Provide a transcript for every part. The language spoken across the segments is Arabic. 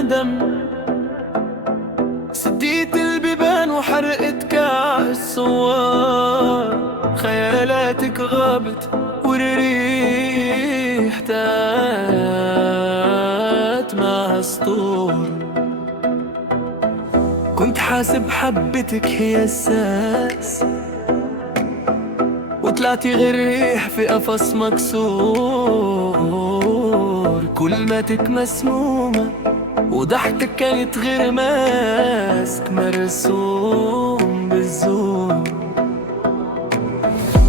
ندم. سديت البيبان وحرقت كاس صور، خيالاتك غابت والريح تاهت مع سطور. كنت حاسب حبتك هي الساس، وطلعتي غير ريح في قفص مكسور. كلماتك مسمومة وضحكتك كانت غير ماسك مرسوم بالزور.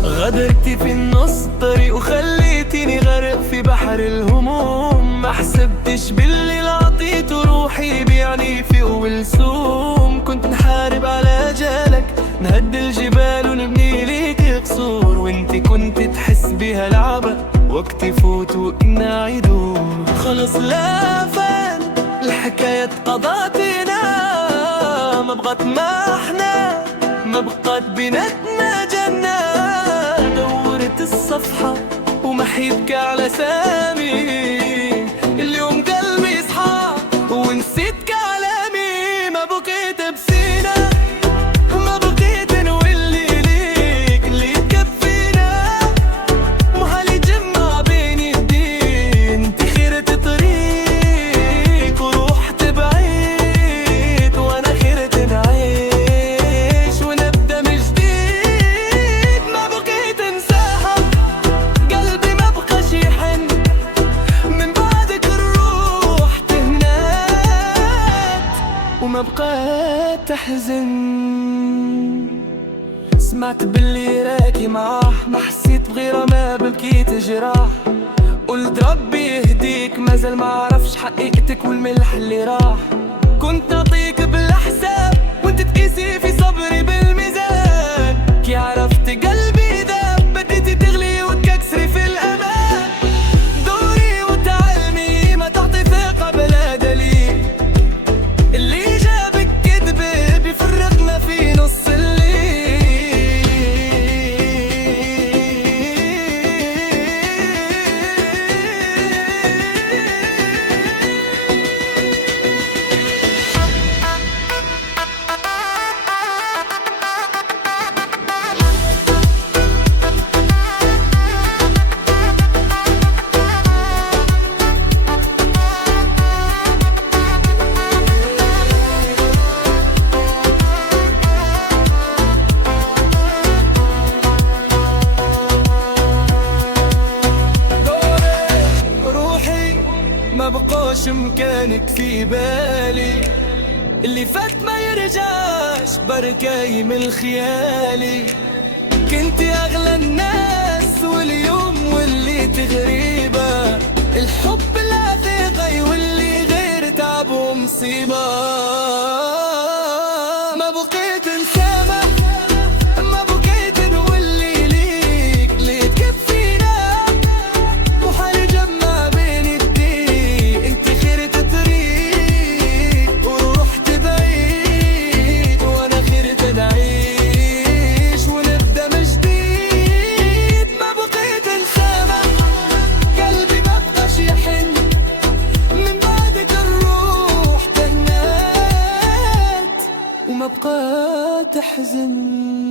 غدرتي في النص طريق وخليتيني غرق في بحر الهموم. ما حسبتش باللي عطيته روحي بعنيفي وبالسوم. كنت نحارب على أجالك، نهد الجبال ونبني ليك قصور. وانتي كنت تحس بيها لعبة، وقت يفوت وإنا يدور. خلص لا فان الحكاية قضاتنا، ما بقت ما احنا، ما بقت بيناتنا جنة. دورت الصفحة ومحيتك على سامي. اليوم قلبي يصحى ونسيت كلامي. ما بقيت بسينا، ما بقيت نولي ليك اللي تكفينا. محالي جمع بين الدين، انت خيرت طريق ورحت بعيد، وانا خيرت نعيش ونبدا من جديد. ما بقيت انساها، قلبي ما بقاش يحن، من بعدك الروح تهنات وما بقات تحزن. سمعت باللي راكي معاه، ما حسيت بغيره، ما بكيت جراح. قلت ربي يهديك، مازال ما عرفش حقيقتك والملح اللي راح. كنت نعطيك بالحساب وانت تقيسي في صبري بالميزان. كي عرفت قلبي ذاب، بديتي تغلي وتكسري في الامان. دوري وتعلمي ما تعطي ثقة بلا دليل. اللي جابك كذبة بيفرقنا في نص الليل. ما بقاش مكانك في بالي، اللي فات ما يرجعش بركاي من خيالي. كنت اغلى الناس واليوم واللي تغريبة. الحب لا ثقة واللي غير تعب ومصيبة. ما بقيت انسامة، ما بقيت نولي ليك اللي تكفينا. محال جمع بين الدين، انت خيرت طريق ورحت بعيد، وانا خيرت نعيش ونبدا من جديد. ما بقيت انسامة، قلبي ما بقاش يحن، من بعدك الروح تهنات وما بقات تحزن.